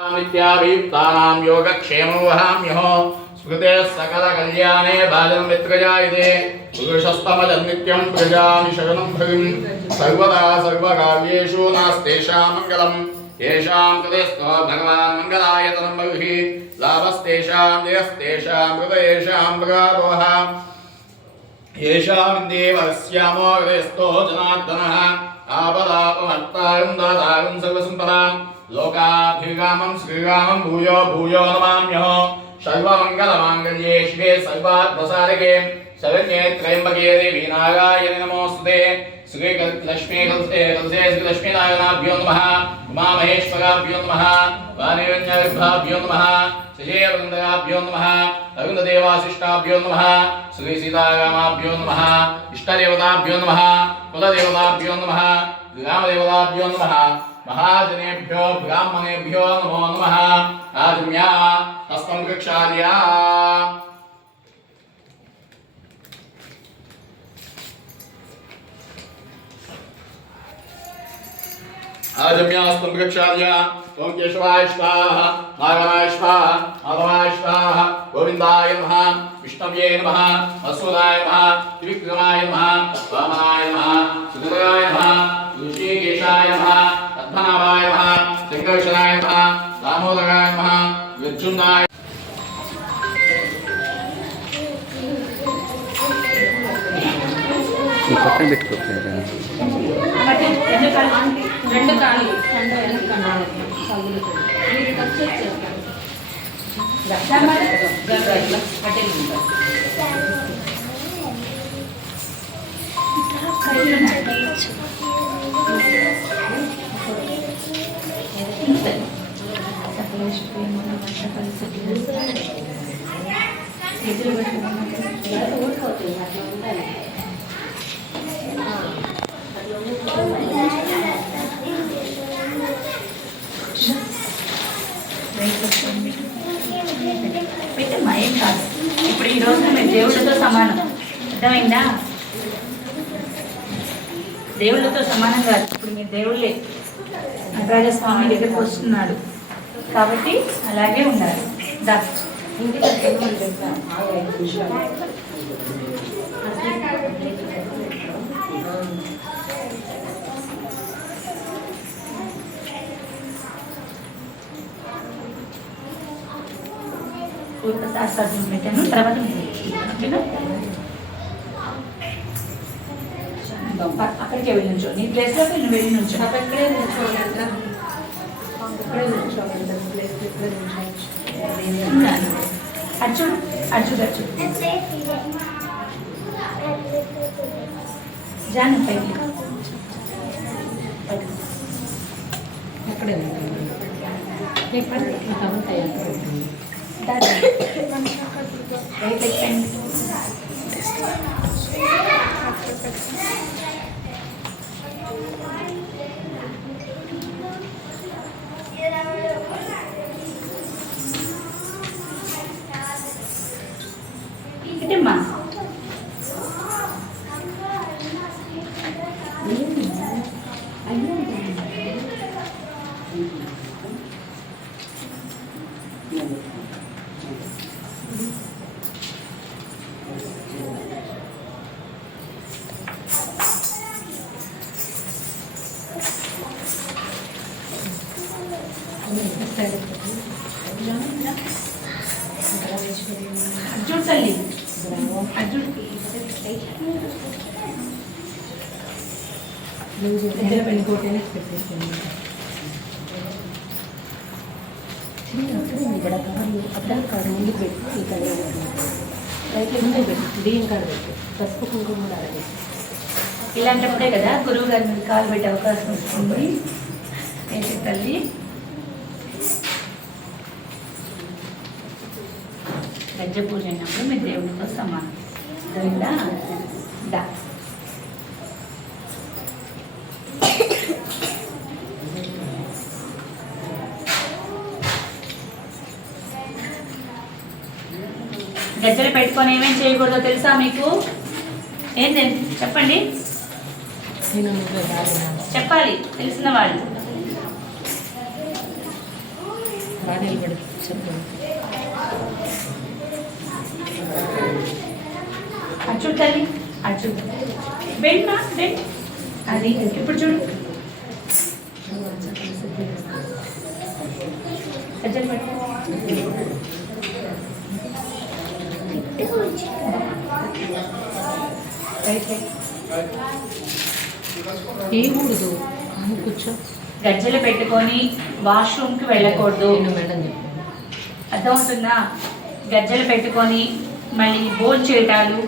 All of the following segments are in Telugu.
नित्याभियुक्तानां योगक्षेमो वहाम्यहो स्मृते सकलकल्याणे बालं मित्रजायते पुरुषस्तमजं नित्यं प्रजामि शरणं भगिं सर्वदा सर्वकार्येषु नास्तेषां मङ्गलं येषां कृतेस्तो भगवान् मङ्गलायतनं बर्हि लाभस्तेषां जयस्तेषां हृदयेषां प्रगावः येषामिन्देवस्यामो हृदयस्थो जनार्दनः आपदापमत्तारं दातारं सर्वसम्पदां लोकाभिरामं श्रीरामं भूयो भूयो नमाम्यहो सर्वमङ्गलमाङ्गल्ये शिवे सर्वार्थसाधके शरण्ये त्र्यम्बके देवी नारायणे नमोऽस्तुते श्रीलक्ष्मी कलसे श्रीलक्ष्मीनारायणाभ्यो नमः उमामहेश्वराभ्यो नमः वाणिरञ्जनाभ्यो नमः श्रीवृन्दाभ्यो नमः अरुणदेवाशिष्टाभ्यो नमः श्रीसीतारामाभ्यो नमः इष्टदेवताभ्यो नमः कुलदेवताभ्यो नमः ग्रामदेवताभ्यो नमः महाजनेभ्यो ब्राह्मणेभ्यो नमो नमः आजम्या हस्तं प्रक्षाल्य आजम्यास्तं प्रक्षाल्य ओम केशवाय स्वाहा नारायणाय स्वाहा माधवाय स्वाहा गोविंदाय नमः विष्णवे नमः मसूदाय नमः त्रिविक्रमाय नमः वामनाय नमः सुंदराय नमः ऋषिकेशाय नमः पद्मनाभाय नमः संकर्षणाय नमः दामोदराय नमः विद्युन्नाय పక్కన పెట్టుకోవచ్చు రెండు కాళ్ళు పెట్టమ్మా ఏం కాదు. ఇప్పుడు ఈ రోజున మీరు దేవుళ్ళతో సమానం, అర్థమైందా? దేవుళ్ళతో సమానం కాదు, ఇప్పుడు మీరు దేవుళ్ళే. నటరాజస్వామి దగ్గరికి వస్తున్నాడు కాబట్టి అలాగే ఉండాలి. దా పెట్టాను తర్వాత అక్కడికే వెళ్ళి నుంచో, నీ ప్లేస్లో నువ్వు వెళ్ళి నుంచో. అక్కడే అర్జున్ అర్జున్ అర్జున్ జాను పైకి అక్కడే ఇటమ్మా అర్జున్ తల్లి అర్జున్ పెళ్ళికోటనే పెట్టేసాను. ఇక్కడ అక్కడ కాడు ముందు పెట్టి ఇక్కడ రైట్ ముందే పెట్టి బియ్యం కాడ పెట్టి పసుపు కుంకుమ కూడా అలాగే. ఇలాంటప్పుడే కదా గురువు గారి మీద కాలు పెట్టే అవకాశం వస్తుంది. ఏంటి తల్లి గజ్జ పూజ అయినప్పుడు మీ దేవుడితో సమానం. అర్థమైందా? దా గజ్జలు పెట్టుకొని ఏమేం చేయకూడదో తెలుసా మీకు? ఏంటి చెప్పండి, చెప్పాలి తెలిసిన వాళ్ళు. నిలబడి చెప్పండి. అటు చూడు తల్లి, అటు చూడు. బెండ్ మా బెండ్. అది ఇప్పుడు చూడు. గజ్జలు పెట్టు. ఏమూడదు కూర్చో. గజ్జలు పెట్టుకొని వాష్రూమ్కి వెళ్ళకూడదు. అర్థమవుతుందా? గజ్జలు పెట్టుకొని మళ్ళీ భోజనం చేయటాలు,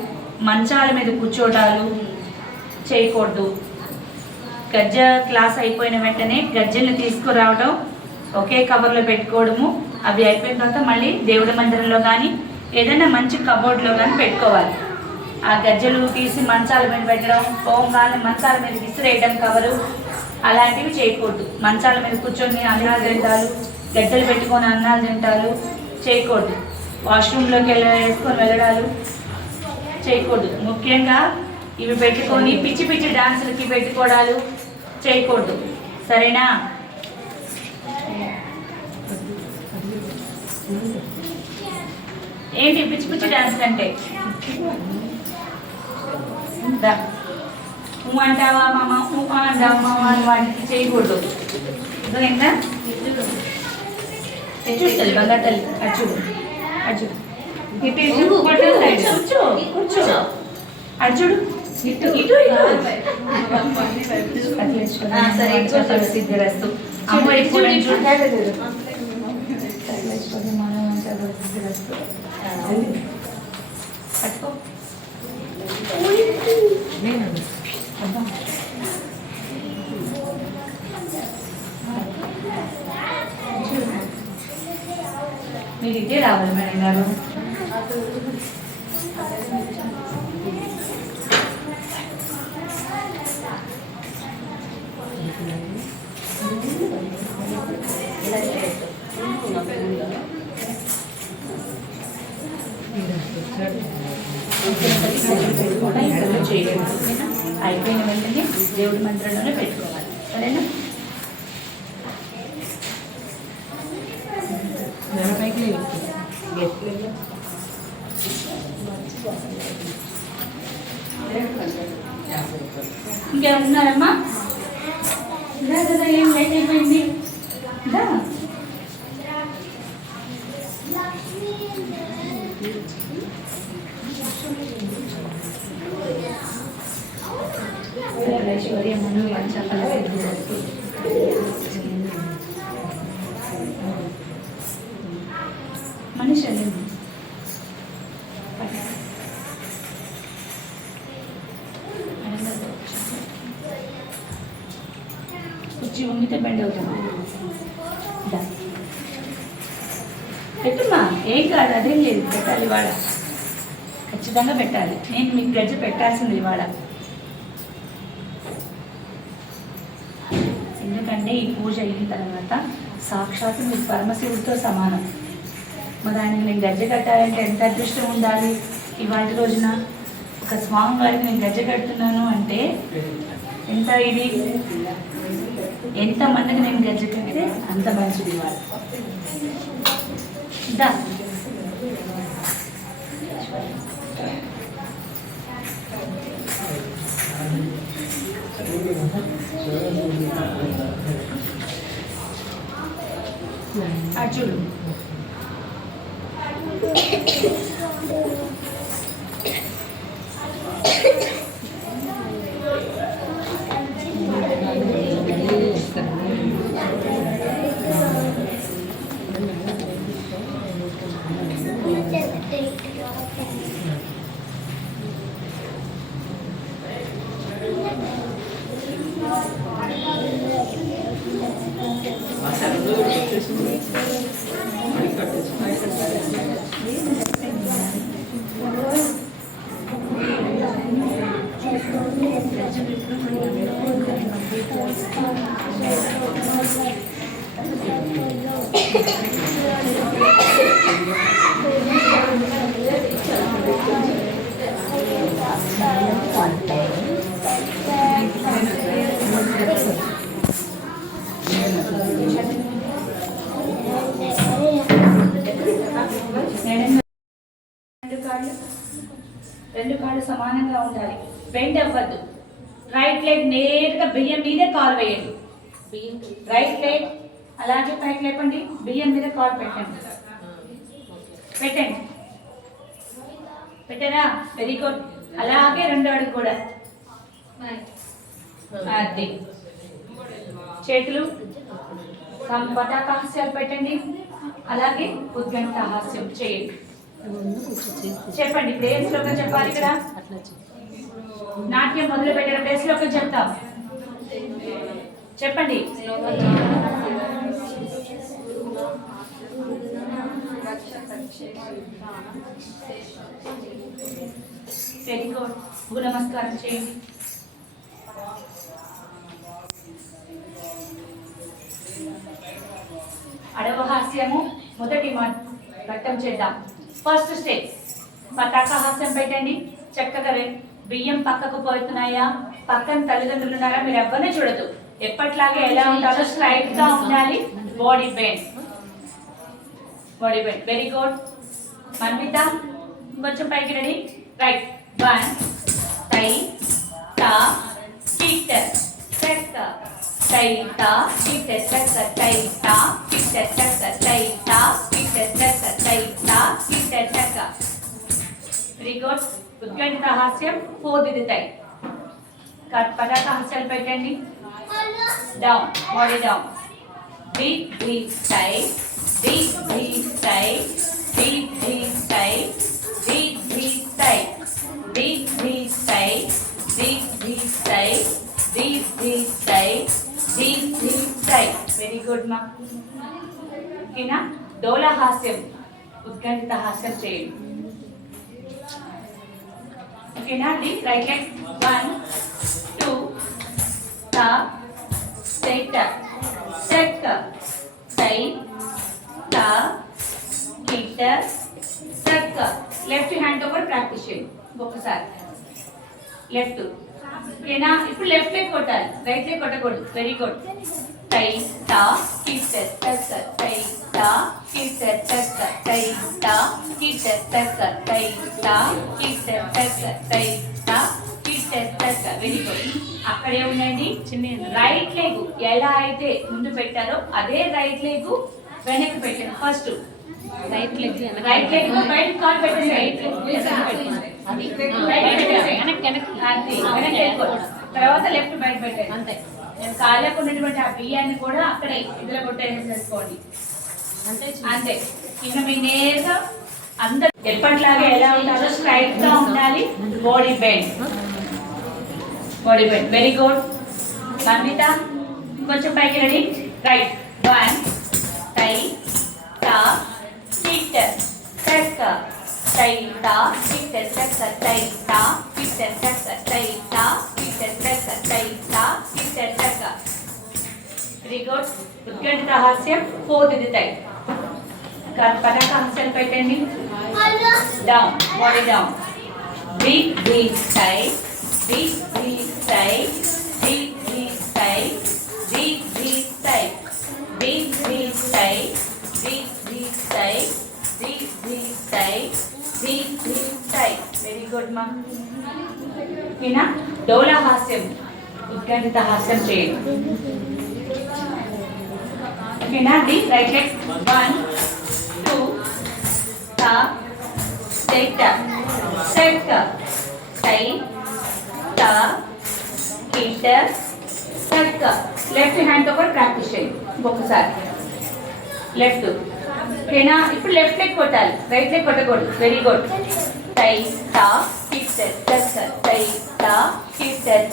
మంచాల మీద కూర్చోటాలు చేయకూడదు. గజ్జ క్లాస్ అయిపోయిన వెంటనే గజ్జల్ని తీసుకురావడం, ఒకే కవర్లో పెట్టుకోవడము. అవి అయిపోయిన తర్వాత మళ్ళీ దేవుడి మందిరంలో కానీ ఏదైనా మంచి కబోర్డ్లో కానీ పెట్టుకోవాలి. ఆ గజ్జలు తీసి మంచాల మీద పెట్టడం, పోగానే మంచాల మీద విసిరేయడం కవరు, అలాంటివి చేయకూడదు. మంచాల మీద కూర్చొని అన్నాలు తింటాలు, గజ్జలు పెట్టుకొని అన్నాలు తింటాలు చేయకూడదు. వాష్రూమ్లోకి వేసుకొని వెళ్ళడాలు చేయకూడదు. ముఖ్యంగా ఇవి పెట్టుకొని పిచ్చి పిచ్చి డాన్సులకి పెట్టుకోవడాలు చేయకూడదు. సరేనా? ఏంటి పిచ్చి పిచ్చి డాన్స్ అంటే? అంటావా మామ, అంటావా మామ అని వాటికి చేయకూడదు. అర్థమైందా? చూడాలి బంగారు తల్లి, అచ్చుడు అచ్చుడు కూర్చో కూర్చో, అచ్చుడు ఇటు ఇటు సిద్ధిరస్తు. అమ్మ ఇప్పుడు పట్టుకో. మీరు ఇదే రావాలి మేడం గారు. అయిపోయిన వెంటనే దేవుడి మందిరంలోనే పెట్టుకోవాలి. సరేనా? ఇంకేమన్నారమ్మా? కదా ఏం లేట్ అయిపోయింది. ఐశ్వర్యమును వంచఫల సిద్ధిరస్తు. మనిషి కుర్చీ వంగితే బెండ్ అవుతుంది. పెట్టుమా, ఏం కాదు, అదేం లేదు. పెట్టాలి ఇవాళ, ఖచ్చితంగా పెట్టాలి. నేను మీకు గజ్జ పెట్టాల్సింది ఇవాళ. ఎందుకంటే ఈ పూజ అయిన తర్వాత సాక్షాత్తు మీరు పరమశివుడితో సమానం. మరి ఆయనకి నేను గజ్జ కట్టాలంటే ఎంత అదృష్టం ఉండాలి. ఇవాళ రోజున ఒక స్వామి వారికి నేను గజ్జ కడుతున్నాను అంటే ఎంత ఇది, ఎంతమందికి నేను గజ్జ కడితే అంత మంచిది ఇవాళ. దా అర్జుడు రెండు కాళ్ళు సమానంగా ఉండాలి. బెండ్ అవ్వద్దు. రైట్ లెగ్ నేరుగా బియ్యం మీదే కాలు వేయండి. రైట్ లెగ్ అలాగే పైకి లేపండి. బియ్యం మీద కాలు పెట్టండి. పెట్టండి. పెట్టారా? Very good. అలాగే రెండో అడుగు కూడా. అది చేతులు పటాకహాస్యాలు పెట్టండి. అలాగే ఉద్గంత హాస్యం చేయండి. చెప్పండి. ఇప్పుడు ఏ శ్లోకం చెప్పాలి ఇక్కడ? నాట్యం మొదలు పెట్టిన శ్లోకం చెప్తాం. చెప్పండి. Very good. భూ నమస్కారం చేయండి. అడవ హాస్యము మొదటి ఘట్టం చేద్దాం. ఫస్ట్ స్టెప్ పతాక హాస్యం పెట్టండి. చక్కగా బియ్యం పక్కకు పోతున్నాయా, పక్కన తల్లిదండ్రులు ఉన్నారా, మీరు ఎవరిని చూడదు. ఎప్పట్లాగే ఎలా ఉంటారో స్ట్రైట్ గా ఉండాలి. Body bend. Body bend. Very good. Manvitha కొంచెం పైకి రెడీ. రైట్. 1 టై టా కిట్ చెక్క టై టా కిట్ చెక్క టై టా కిట్ చెక్క టై టా కిట్ చెక్క టై టా కిట్ చెక్క. Very good. ఉద్గంఠిత హాస్యం పోదిదితాయి. పతాక హాస్యాలు పెట్టండి. Down. Body down. Deep deep tie deep deep tie deep deep tie deep deep tie deep deep tie deep deep tie deep deep tie deep deep tie. Very good మా. ఓకేనా? డోలా హాస్యం ఉద్గంఠిత హాస్యం చేయండి. ఓకేనా? రైట్ లెగ్ 1 2 తా సెట్ సెట్ టై తా కిట్ సెట్. లెఫ్ట్ హ్యాండ్ తో కూడా ప్రాక్టీస్ చేయండి ఒక్కసారి. లెఫ్ట్. ఓకేనా? ఇప్పుడు లెఫ్ట్ లెగ్ కొట్టాలి, రైట్ లెగ్ కొట్టకూడదు. Very good. టై టా కిట్ సెట్ టై టా కిట్ సెట్ టై టా కిట్ సెట్ టై టా కిట్ సెట్ టై టా కిట్ సెట్. Very good. అక్కడే ఉండండి. రైట్ లెగ్ ఎలా అయితే ముందు పెట్టారో అదే రైట్ లెగ్ వెనక్కి పెట్టండి. ఫస్ట్ రైట్ లెగ్ బయట కాల్ పెట్టండి. రైట్ లెగ్ తర్వాత లెఫ్ట్ బయట పెట్టండి. అంతే. నేను కాళ్ళకు ఉన్నటువంటి ఆ బియ్యాన్ని కూడా అక్కడే ఇదిలో కొట్టేసేసుకోండి. అంతే అంతే. ఇంకా మీ నేరుగా అందరు ఎప్పటిలాగా ఎలా ఉంటారో స్ట్రైట్ గా ఉండాలి. Body bend. Body bend. Very good. Manvitha కొంచెం పైకి రెడీ. రైట్. 1 టై టా కిట్ చెక్క టై టా కిట్ చెక్క టై టా కిట్ చెక్క టై టా కిట్ చెక్క టై టా కిట్ చెక్క. Very good. ఉద్గంఠిత హాస్యం పోదిదితాయి. పతాక హాస్యాలు పెట్టండి. Down. Body down. Deep deep tie deep deep tie deep deep tie deep deep tie deep deep tie deep deep tie deep deep tie deep deep tie. Very good మా. ఓకేనా? డోలా హాస్యం ఉద్గంఠిత హాస్యం చేయండి. ఓకేనా? రైట్ లెగ్ 1 2 తా సెట్ సెట్ టై టా కిట్ సెట్. లెఫ్ట్ హ్యాండ్ తో కూడా ప్రాక్టీస్ చేయండి ఒక్కసారి. లెఫ్ట్. ఓకేనా? ఇప్పుడు లెఫ్ట్ లెగ్ కొట్టాలి, రైట్ లెగ్ కొట్టకూడదు. Very good. టై టా కిట్ సెట్ టై టా కిట్ సెట్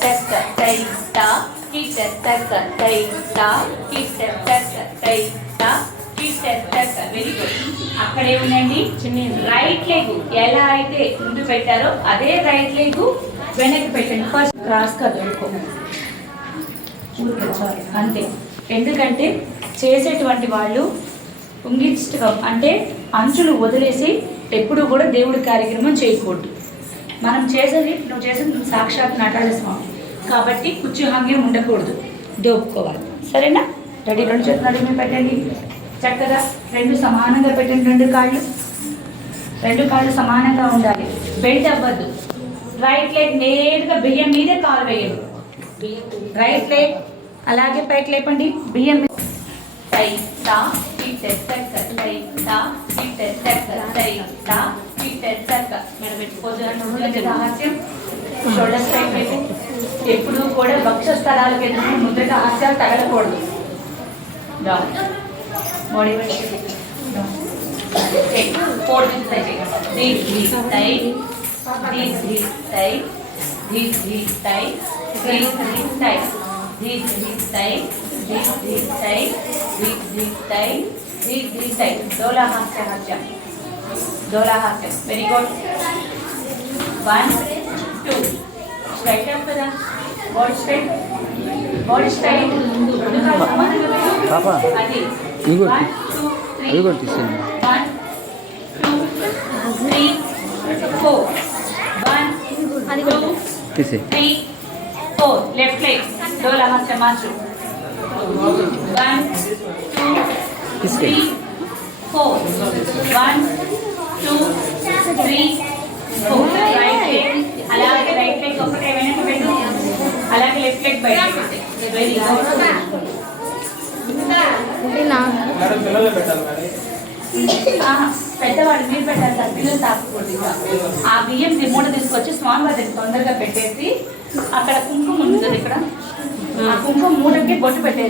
టై టా కిట్ సెట్ టై టా కిట్ సెట్ టై టా కిట్ సెట్. Very good. అక్కడే ఉండండి. రైట్ లెగ్ ఎలా అయితే ముందు పెట్టారో అదే రైట్ లెగ్ వెనక్కి పెట్టండి. ఫస్ట్ క్రాస్ గా దొరుకుతుంది అంతే. ఎందుకంటే చేసేటువంటి వాళ్ళు ఉంగిష్టం అంటే అంచులు వదిలేసి ఎప్పుడు కూడా దేవుడి కార్యక్రమం చేయకూడదు. మనం చేసేది నువ్వు సాక్షాత్ నటాల స్వామి కాబట్టి కుచ్చుహాంగ్యం ఉండకూడదు, దోపుకోవాలి. సరేనా? రెడీ. 2 చేతులు నడుము పెట్టండి. చక్కగా 2 సమానంగా పెట్టండి. 2 కాళ్ళు సమానంగా ఉండాలి. బెల్ట్ అవ్వద్దు. రైట్ లెగ్ నేరుగా బియ్యం మీదే కాలు వేయండి. రైట్ లెగ్ అలాగే పైకి లేపండి. బియ్యం టై తా ఇట్ టెక్ టై తా ఇట్ టెక్ టై తా ఇట్ టెక్ మనం పెట్టుకోవచ్చు. హాస్యం షోల్డర్ స్ట్రైట్ పెట్టి ఎప్పుడు కూడా వక్ష స్థలాలకు ఎదురు ముద్రగా హాస్యాలు తగలకూడదు. Body weight forth side deep deep tie deep deep tie deep deep tie deep deep tie deep deep tie deep deep tie deep deep tie deep deep tie. డోలా హాస్య హాస్యం డోలా హాస్యం. Very good. 1 2 స్ట్రైట్ అప్ కదా. Body straight body straight. అది 1 2 3 1 2 3 4 1 2 3 4. లెఫ్ట్ లెగ్ డోలా హాస్య మార్చు. 1 2 3 4 1 2 3 4. రైట్ లెగ్ అలాగే రైట్ లెగ్ ఒకటే వెనక్కి పెట్టు. అలాగే లెఫ్ట్ లెగ్ బయట పెట్టు. Very good. పెద్దవాళ్ళు మీరు పెట్టాలి సార్. పిల్లలు తాకూడదు. ఆ బియ్యం మూట తీసుకొచ్చి స్వామి వారి తొందరగా పెట్టేసి అక్కడ కుంకుమ ఉంటుంది. ఇక్కడ ఆ కుంకుమ మూటకి బొట్టు పెట్టేసి